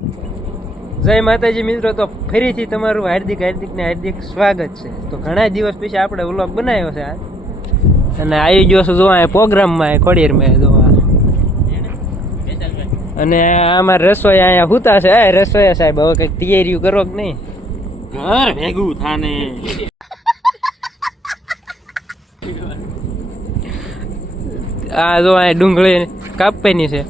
જય માતાજી મિત્રો, તો ફરીથી તમારું હાર્દિક સ્વાગત છે. તો ઘણા દિવસ પછી આપણે વ્લોગ બનાવ્યો છે અને આવી ગયો છું જોવા પ્રોગ્રામમાં ખોડિયારમાં જોવા. અને અમારે રસોઈ અહીંયા હુતા છે. રસોઈયા સાહેબ હવે કઈક તૈયારીઓ કરો કે નહીં? ઘર ભેગું થાને આ જો અહીંયા ડુંગળી કાપવાની છે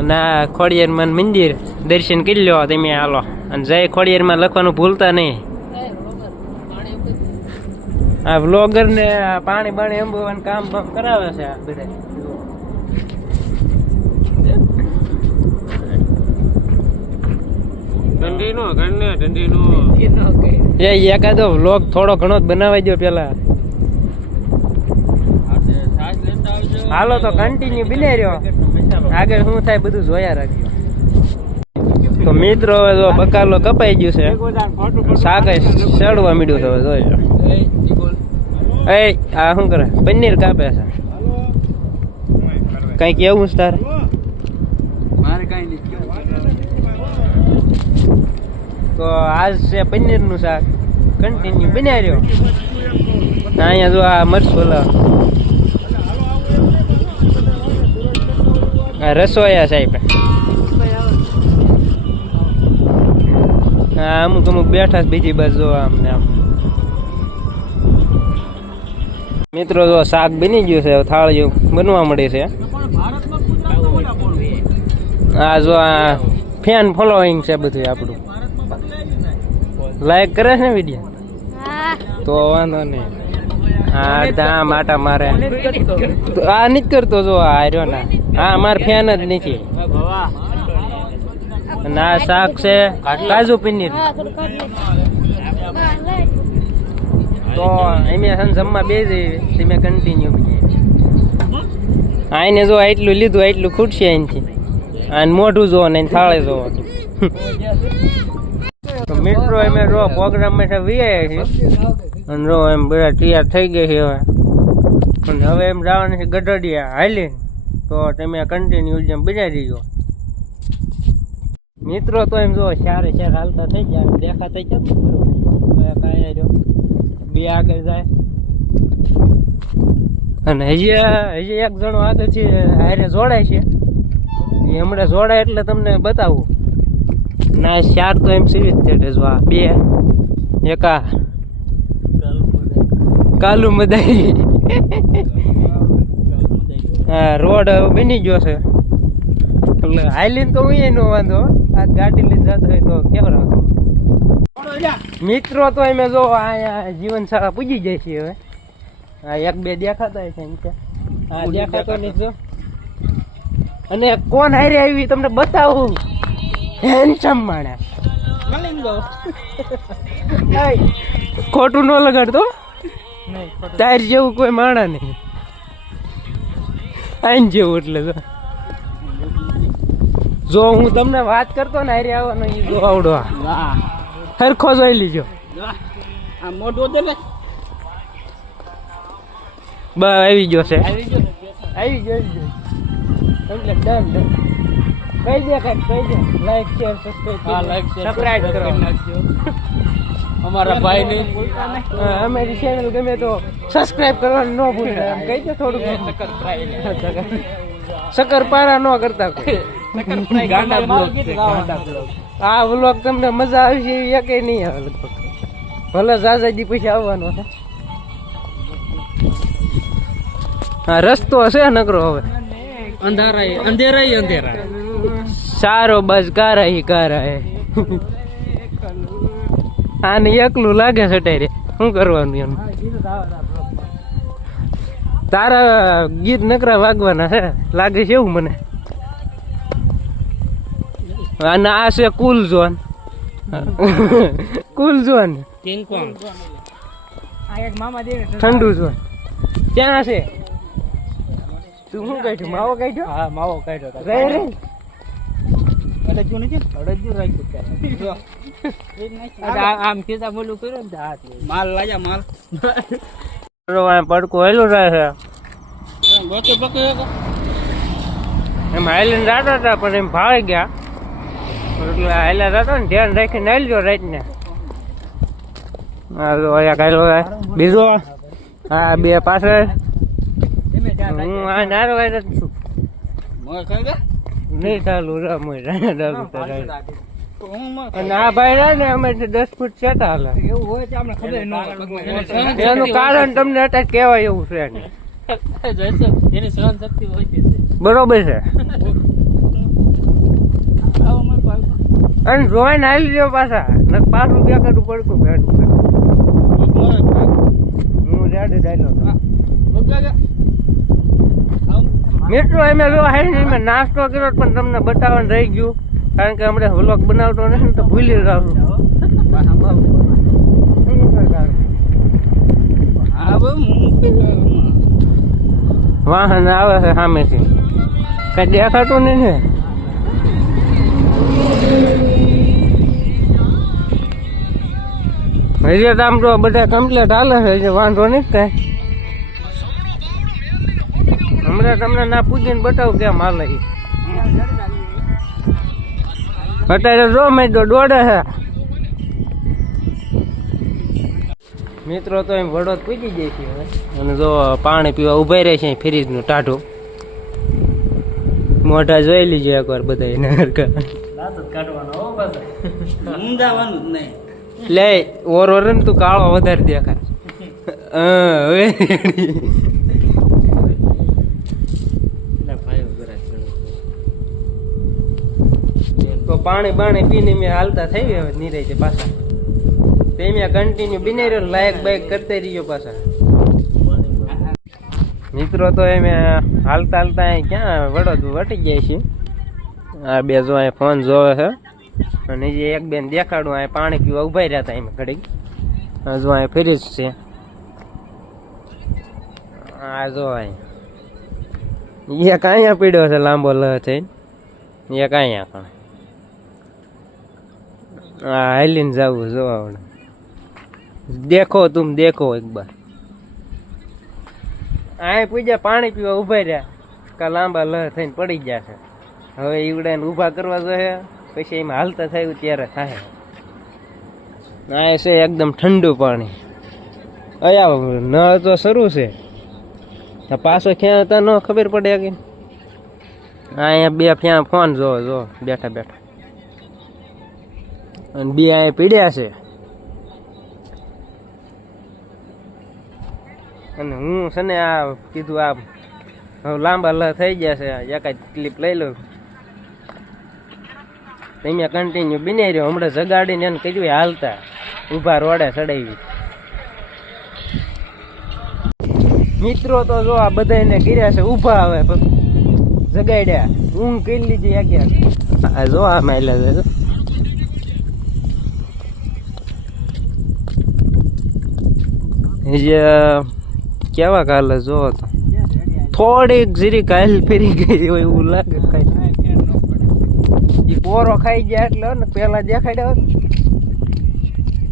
અને આ ખોડિયારમાં મંદિર દર્શન કરી લો તમે હાલો. અને જય ખોડિયારમાં લખવાનું ભૂલતા નહીં. આ વ્લોગર ને પાણી બાણી અંબવાનું કામ બામ કરાવે છે આ બધા. એકાદો વ્લોગ થોડો ઘણો જ બનાવી દો પેલા. હાલો તો કન્ટિન્યુ બિને રહ્યો, આગળ શું થાય બધું જોયા રાખજો. તો મિત્રો હવે જો બકાલો કપાઈ ગયું છે, શાક સડવા મીડ્યું છે. હવે જોઈજો આ શું કરે, પનીર કાપે છે. કઈ કેવું છે તારે? મારે કઈ નહીં. તો આજ છે પનીર નું શાક, કન્ટિન્યુ બન્યા રહ્યો. અહીંયા જો આ મરચું રસોયા સાહેબ અમુક બેઠા બીજી બાજુ આમને આમ. મિત્રો જો શાક બની ગયું છે, થાળી બનવા મળે છે. આ જો આ ફેન ફોલોઈંગ છે બધું આપણું. લાઈક કરે છે ને વિડીયો? તો વાંધો નહીં. હા દા માટા મારે આ નથી કરતો. જો આ રહ્યો ના, હા અમારે ફેન જ નથી. ના શાક છે કાજુ પનીર. તો એમ જમવા બે તમે કન્ટિન્યુ. આઈને જો એટલું લીધું એટલું ખૂટશે અહીંથી. અને મોઢું જોવો ને થાળે જોવો. તો મિત્રો અમે જો પ્રોગ્રામમાં વીઆઈ છીએ અને જો એમ બધા તૈયાર થઈ ગઈ છે હવે. અને હવે એમ જવાનું છે ગઢડિયા હાલી. તો તમે કન્ટિન્યુ જેમ બજાવી દીજો મિત્રો. તો એમ જો ચારે ચાર હાલતા થઈ ગયા, દેખાતા કેમ કાંઈ રહ્યો બે આગળ જાય. અને હજી એક જણો આગળ છે હારે જોડાય છે. એ હમણાં જોડાય એટલે તમને બતાવું. ના ચાર તો એમ સીવી જ છે. જો આ બે એકા કાલુ મદાઈ. હા રોડ બની ગયો છે એટલે હાઈલીન તો હું નો વાંધો. આ ગાડી લઈને જતો હોય તો કેવો વાંધો. મિત્રો તો એમ જો અહીંયા જીવનશાળા પૂજી જાય છે હવે. હા એક બે દેખાતા છે એમ કે હા દેખાતો નહીં. જો અને કોણ હારે આવી તમને બતાવું. હેન્ડસમ માણસ ખોટું ન લગાડતો. તાર જેવું કોઈ માણા નહીં, આઈન જેવું. એટલે જો હું તમને વાત કરતો ને હારે આવવાનો એ જો આવડો હરખો જોઈ લીજો. બ આવી ગયો છે, આવી ગયો એટલે ડન. કહી દે કહી દે લાઈક શેર સબસ્ક્રાઇબ કરો અમારા ભાઈ ને. અમારી ચેનલ ગમે તો સબસ્ક્રાઇબ કરવાનું ન ભૂલતા. એમ કહી દે થોડુંક. શક્કરપારા ન કરતા. આ વ્લોગ તમને મજા આવી છે એવી એકે નહીં આવે લગભગ. ભલે જાજાજી પછી આવવાનો છે. હા રસ્તો હશે નકરો હવે. અંધેરા સારો બસ કારા. આને એકલું લાગે છે ટાઈરે. શું કરવાનું એમ? તારા ગીત નકરા વાગવાના છે લાગે છે એવું મને. અને આ છે કુલ ઝોન. કુલ ઝોન ઠંડુ ઝોન ક્યાં છે? તું શું કાઢ્યું? માવો કાઢ્યો? હા માવો કાઢ્યો. રે આમ કીધા બોલું કર્યો ને માલ લાગ્યા માલ. પડકો હેલું રહે છે. એમ હાઈલેન્ડ રાતા હતા પણ એમ ભાવી ગયા એટલે હાઈલા રાતો ને ધ્યાન રાખીને હાલજો રાતને. બીજો હા બે પાછળ હું આ નારો વાયરસ છું નહીં ચાલુ રમો અને આ ભાઈ રહ્યા ને અમે 10 ફૂટ સેટા હાલે એવું હોય તો આપણે ખબર ન હોય એનું કારણ તમને અત્યારે કહેવાય એવું છે એની સહન શક્તિ હોય છે બરોબર છે અને જોઈને હાલી દો પાછા પાછું બે કાઢું પડકું બેઠું હું રેડ ડાયલો મિત્રો અમે જો હાઈ મેં નાસ્તો કર્યો પણ તમને બતાવવાનું રહી ગયું કારણ કે હમણાં વ્લોગ બનાવતો નથી ને તો ભૂલી રહ્યો છું. વાહન આવે છે સામેથી કઈ દેખાતું નહીં ને હજી તો આમ તો બધા કમ્પ્લીટ હાલે છે હજી વાંધો નહીં કઈ. હમણાં તમને ના પૂછીને બતાવું કેમ હાલે અત્યારે જો મેં તો દોડે છે મિત્રો તો એમ વડોદ પૂછી જાય છે હવે અને જો પાણી પીવા ઉભા રહે છે ફ્રીજનું ટાઢું મોઢા જોઈ લીજો એકવાર બધા એને લે ઓર ને તું કાળો વધારે દેખાય હવે તો પાણી બાણી પીને મેં હાલતા થઈ ગયા નીરાય છે પાછા તે મેં કન્ટિન્યુ બિને રહ્યો લાયક બાઈક કરતા રહીયો પાછા. મિત્રો તો એમ હાલતા હાલતા અહીં ક્યાં વડોદ વટી જાય છે. આ બે જો અહીં ફોન જોવે છે અને જે એક બેન દેખાડું અહીં પાણી પીવા ઉભા રહ્યા હતા એમ ઘડીક જો અહીં ફ્રીજ છે. આ જો અહીં એક અહીંયા પીડ્યો છે લાંબો લ થઈને એક અહીંયા પણ હા હાલીને જવું જો આવડે દેખો તુમ દેખો એક બાર આ પૂજા પાણી પીવા ઉભા રહ્યા કા લાંબા લહ થઈને પડી જશે. હવે ઈવડાને ઊભા કરવા જોઈએ પછી એમાં હાલતા થયું ત્યારે થાય. આ છે એકદમ ઠંડુ પાણી અયા નળ તો શરૂ છે પાછો ક્યાં હતા ન ખબર પડે કે અહીંયા બે ક્યાં ફોન જો જો બેઠા બેઠા અને બે અહીંયા પીડ્યા છે અને હું છે ને આ કીધું આ હવે લાંબા લ થઈ ગયા છે એકાદ ક્લિપ લઈ લઉં તમે કન્ટિન્યુ બિનાઈ રહ્યો હમણાં જગાડીને એને કીધું હાલતા ઊભા રોડે ચડાવી. મિત્રો તો જો આ બધાને કર્યા છે ઊભા હવે જગાડ્યા ઊંઘ કરી લીધી આ જો આ માયલા છે જે કેવા કાલે જો તો થોડીક જીરી કાલ ફેરી ગઈ હોય એવું લાગે કઈ પોરો ખાઈ ગયા એટલે ને પેલા દેખાડ્યો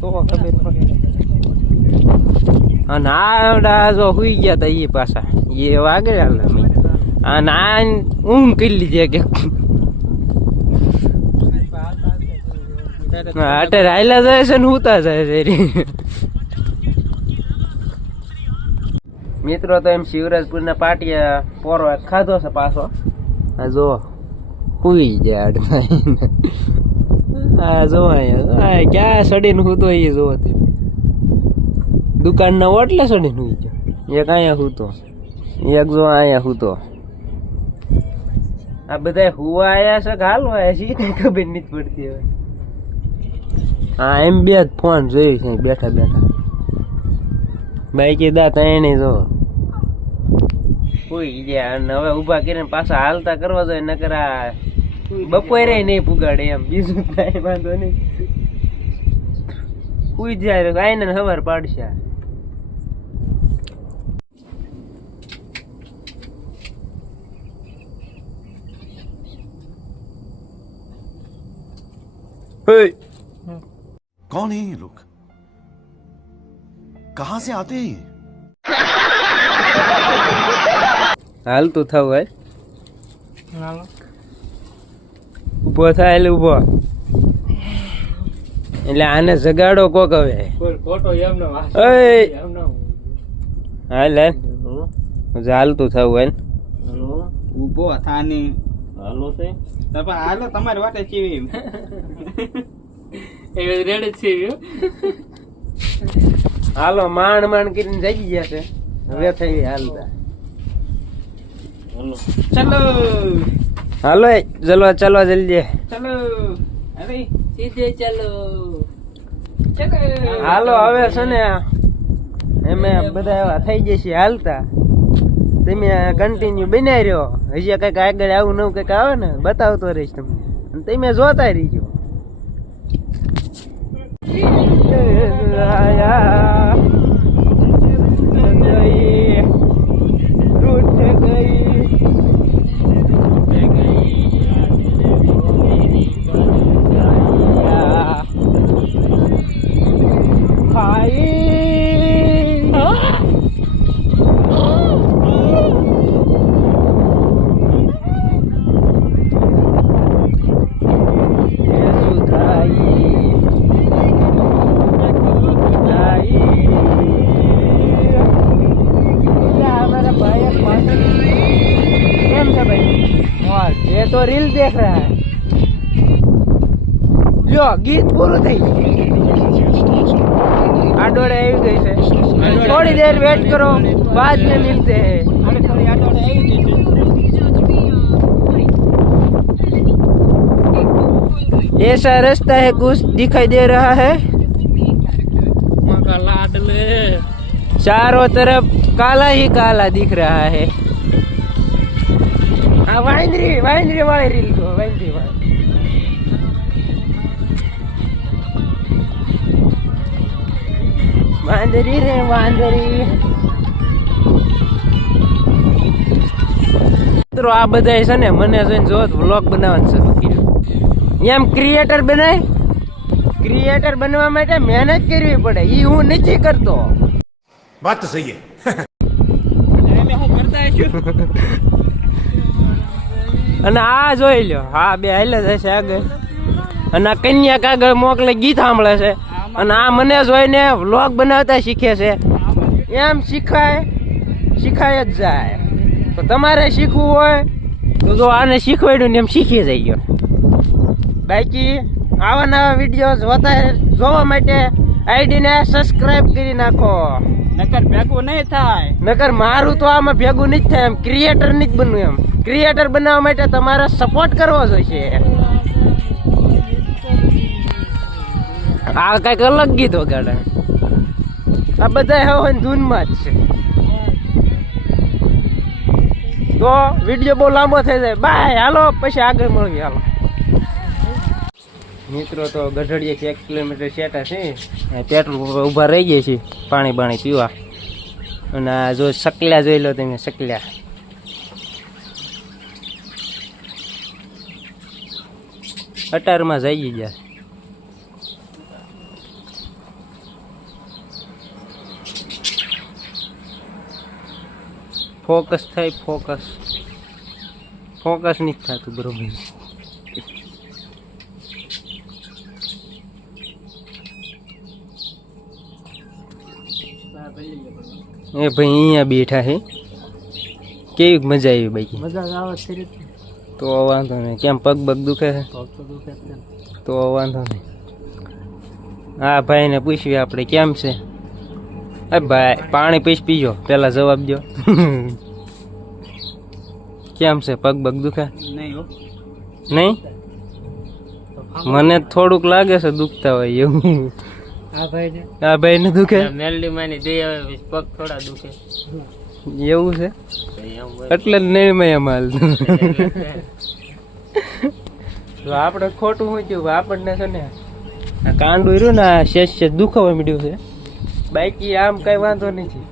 તો ખબર પડે. અને આ જો હુઈ ગયા તા એ પાછા એ વાગે અને આ ઊંઘ કરી લીધી કે અત્યારે હાયલા જાય છે ને હુતા જાય છે. મિત્રો તો એમ શિવરાજપુરના પાટિયા પોરો ખાધો છે પાછો આ જો હુઈ ગયા આ જો અહીંયા ક્યાં સડીને હૂતો એ જો દુકાનના ઓટલે સડીને હુઈ ગયો એક અહીંયા હૂતો એક જો અહીંયા હૂતો આ બધા હુવા આયા છે કે હાલવા આયા છે કઈ ખબર નથી પડતી હવે. હા એમ બે જ ફોન જોયું છે બેઠા બેઠા બાઈકી દાંત એને જો હુઈ ગયા અને હવે ઊભા કરીને પાછા હાલતા કરવા જોઈએ નકર આ બપોરે નહીં પુગાડે એમ બીજું કઈ વાંધો નહીં હુઈ જાય આઈને ખબર પાડશે. कौन है ये लोग कहां से आते हैं ये હાલતું થવું ઉભો થાય એટલે ઉભો. એટલે આને જગાડો કોક હવે. હાલ હાલતું થવું હાલ. ઉભો થાની હાલો છે હાલો તમારી વાટે કેવી એવી રેડ છે હાલો માંડ માંડ કરીને જાગી ગયા છે હવે થઈ હાલતા. ચલો હાલો ચલો ચલો જલ્દી ચલો અરે સીધે ચલો હાલો હવે છે ને એમે બધા એવા થઈ જશે હાલતા. તમે કન્ટિન્યુ બનાવી રહ્યો. હજી કઈક આગળ આવું નવું કઈક આવે ને બતાવતો રહીશ તમને અને તમે જોતા રહીજો. ये तो रील देख रहा है. लो गीत पूરું થઈ ગયું. આડોડે આવી ગઈ છે. થોડી देर वेट करो बाद में मिलते हैं. ऐसा रास्ता है कुछ दिखाई दे रहा है. चारों तरफ काला ही काला दिख रहा है. वाइंद्री वाइंद्री वाली रील को वाइंद्री वाली वांदरी रे वांदरी. મિત્રો આ બધા છે ને મને જોઈને જો વ્લોગ બનાવવાનું શરૂ કર્યું. એમ ક્રિએટર બનાય. ક્રિએટર બનવા માટે મહેનત કરવી પડે. ઈ હું નથી કરતો. बात तो सही है. હું કરતા છું અને આ જોઈ લો હા બે હાલે જશે આગળ અને આ કન્યા કાગળ મોકલે ગીત સાંભળે છે અને આ મને જોઈને વ્લોગ બનાવતા શીખે છે. એમ શીખાય જ જાય. તો તમારે શીખવું હોય તો જો આને શીખવાડ્યું ને એમ શીખી જઈએ. બાકી આવા નવા વિડીયો જોવા માટે આઈડીને સબસ્ક્રાઇબ કરી નાખો. નકર ભેગું નહીં થાય. નકર મારું તો આમાં ભેગું નહીં થાય. એમ ક્રિએટર નહીં જ બનવું. એમ ક્રિએટર બનાવવા માટે તમારે સપોર્ટ કરવો જોઈએ. આ કઈક અલગ ગીત વગાડે. આ બધા હવે ધૂનમાં જ છે. તો વિડીયો બહુ લાંબો થઈ જાય. બાય હાલો પછી આગળ મળીએ. હાલો મિત્રો તો ગઢડિયાથી 1 કિલોમીટર સેટા છે. પેટ્રોલ ઊભા રહી ગયા છે પાણી બાણી પીવા. અને આ જો સકલ્યા જોઈ લો તમે સકલ્યા. અટારમાં જઈ ગયા. ફોકસ થાય ફોકસ નથી થતું બરોબર. એ ભાઈ અહીંયા બેઠા છે. કેવી મજા આવી બાકી? મજા આવે છે તો વાંધો નહીં. કેમ પગ બગ દુખે છે? તો વાંધો નહીં. હા ભાઈને પૂછવી આપણે કેમ છે. ભાઈ પાણી પીજો પેલા જવાબ દો. કેમ છે પગ બગ દુખે? નહીં મને થોડુંક લાગે છે દુખતા હોય એવું. આ ભાઈ ને દુખે? મેલડી માની દે પગ થોડા દુખે એવું છે એટલે જ નિર્મય માલ. આપણે ખોટું શું થયું આપણને છે ને આ કાંડું રહ્યું ને આ શેષ દુખાવા મળ્યું છે. બાકી આમ કઈ વાંધો નથી.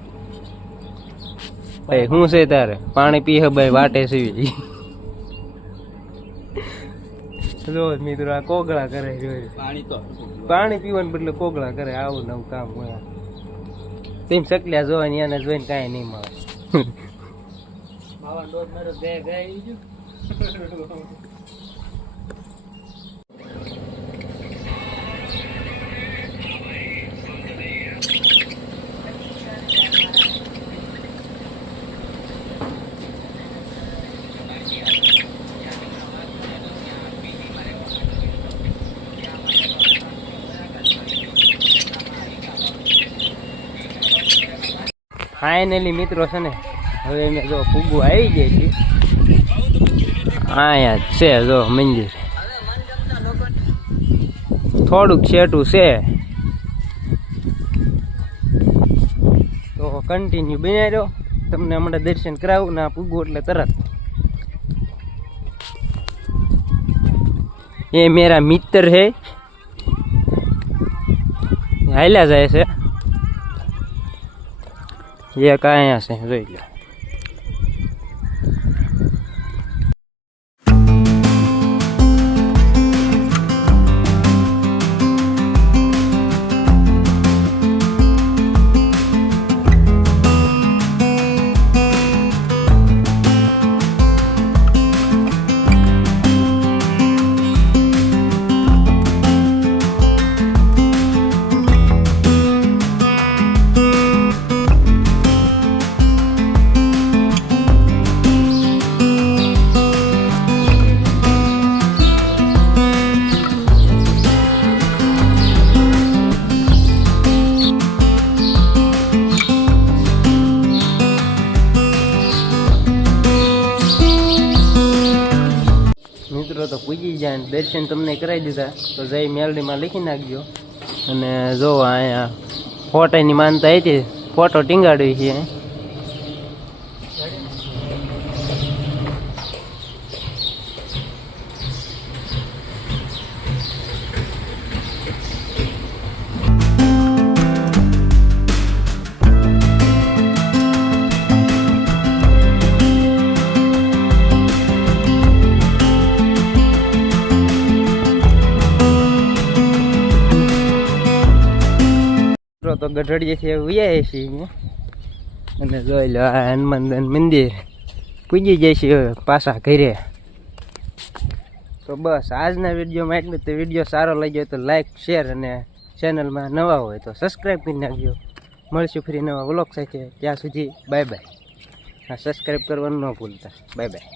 ભાઈ શું છે તારે? પાણી પી ભાઈ વાટે સીવી. જો મિત્રો આ કોગળા કરે પાણી પીવાને બદલે કોગળા કરે. આવું નવું કામ હોય. તેમ સકલ્યા જોવાની એને જોઈને કાંઈ નહીં મળે. ફાઇનલી મિત્રો છે ને હવે અમે જો ફૂગું આવી જાય છે. અહીંયા જ છે જો મંદિર, થોડુંક છેટું છે તો કન્ટિન્યુ બનાવી રહ્યો. તમને હમણાં દર્શન કરાવું ને ફૂગું એટલે તરત. એ મેરા મિત્ર હે, હાલ્યા જાય છે. એક અહીંયા છે જોઈ લો. મિત્રો તો પૂજી જાય ને દર્શન તમને કરાવી દીધા તો જય મેલડીમાં લખી નાખજો. અને જો અહીંયા ફોટાની માનતા હતી, ફોટો ટીંગાડવી છે. તો ગઢડીએથી વ્યાય છીએ અને જોઈ લો આ હનુમાન મંદિર પૂજી જાય છે હવે પાછા ઘરે. તો બસ આજના વિડીયોમાં એટલું. તો વિડીયો સારો લાગ્યો તો લાઈક શેર અને ચેનલમાં નવા હોય તો સબસ્ક્રાઈબ કરી નાખજો. મળશું ફરી નવા વ્લોગ સાથે. ત્યાં સુધી બાય બાય. સબસ્ક્રાઈબ કરવાનું ન ભૂલતા. Bye bye.